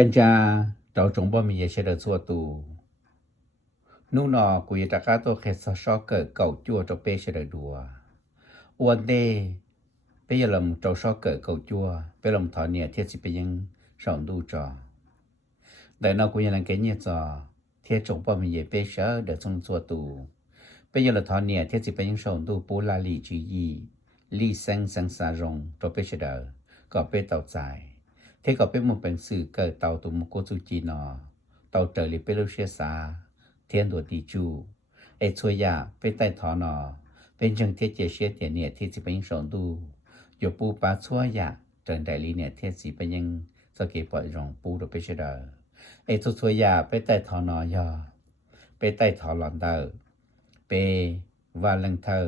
更加找中波米也写的做度，努诺古也大家都开始少个搞做着背写的多，วันเดไปยลมเจ้าชอบเกิดเกาจัวไปลมถอนเนี่ยเทียสิไปยังสองดูจอแต่นอกกูยังลังเกเนี่ยจอเทียจงป้อมีเยเปเชอเดือดทรงตัวตูไปยลถอนเนี่ยเทียสิไปยังสองดูปูลาลีจียีลีเซงสังสารงตัวเปเชเดอก็ไปเต่าใจเทียก็ไปมุมเป็นสื่อเกิดเต่าตุมโกจูจีนอเต่าเจอลิเปโลเชียสาเทียนตัวดีจูไอช่วยยาไปใต้ถอนอเป็นจังเทียเจเชียเตียเนี่ยที่จะไปยังสองดูอยู่ปูปลาชั่วยาจนได้ลีเนี่ยเทียสิไปยังสเก็ตปล่อยรองปูตัวเปเชเดอไอชั่วยาไปใต้ถอนอยาไปใต้ถอนหลอนเดอไปวาลังเธอ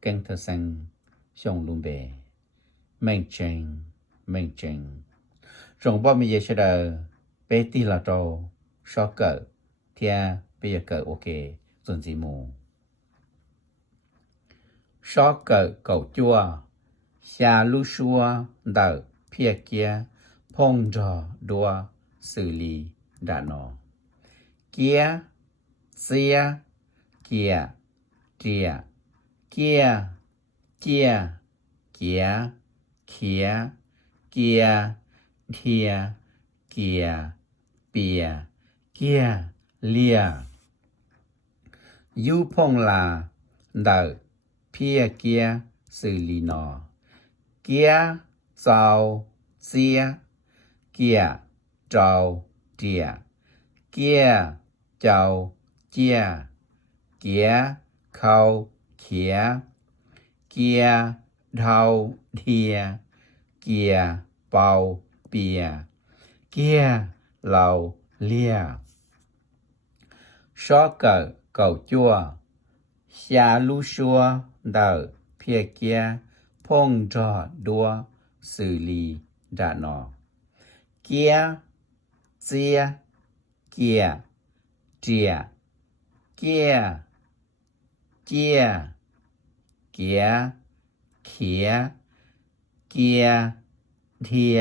เก่งเธอสังชงลุงเบไม่จริงไม่จริงจงบ่มีเยเชเดอไปตีละโตชอบเกิดเทียไปยเกิดโอเคส่วนสีมูชอบเกิดเก่าจัวชาลูชัวเดอเพียเกียพงจอดัวสื่อลีดานอเกียเสียเกียเจียเกียเจียเกียเขียเกียเทียเกียเปียเกียเลียยูพงลาเดอเพียเกียสื่อลีนอเกียเจ้าเสียเกียเจ้าเจียเกียเจ้าเจียเกียเขาเขียเกียเท่าเทียเกียเป่าเปียเกียเหล่าเลียชอบเกิดเก่าจัวชาลูชัวเดอเพียเกียพงจอดัวสื่อลีดานอเกียเสียเกียเจียเกียเจียเกียเขียเกียเทีย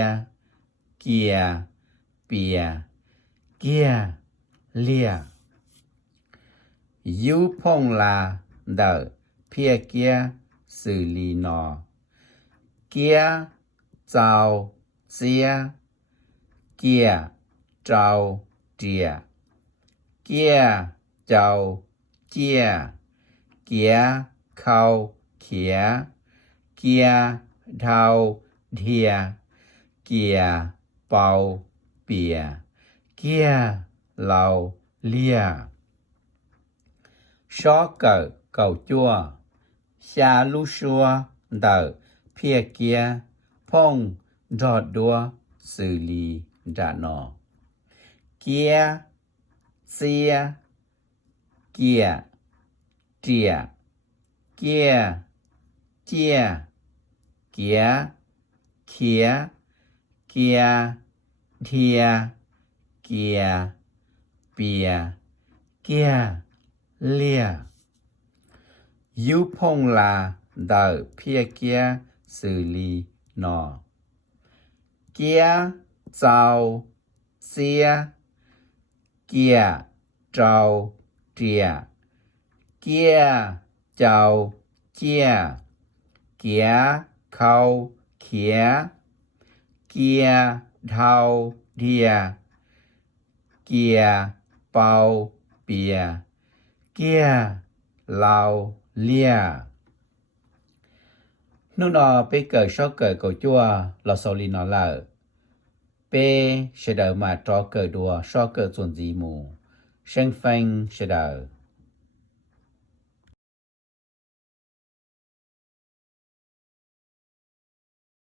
เกียเปียเกียเลียยูพงลาเดอเพียเกียสื่อลีนอเกียเจ้าเสียเกียเจ้าเจียเกียเจ้าเจียเกียเขาเขียเกียเท่าเทียเกียเป่าเปียเกียเหล่าเลียชอบเกิดเก่าจัวชาลูชัวเดอเพียเกียพงจอดดัวสื่อลีดานอเกียเสียเกียเจียเกียเจียเกียเขียเกียเทียเกียเปียเกียเลียยูพงลาเดอเพียเกียสื่อลีนอเกียเจ้าเสียเกียเจ้าเจียเกียเจ้าเจียเกียเขาเขียเกียเท่าเทียเกียเป่าเปียเกียเหล่าเลียนู่นอไปเกิดชอบเกิดเกาจัวเราโซลีนอลาไปเสดอมาจอเกิดดัวชอบเกิดส่วนจีมูเชงเฟงเสดอ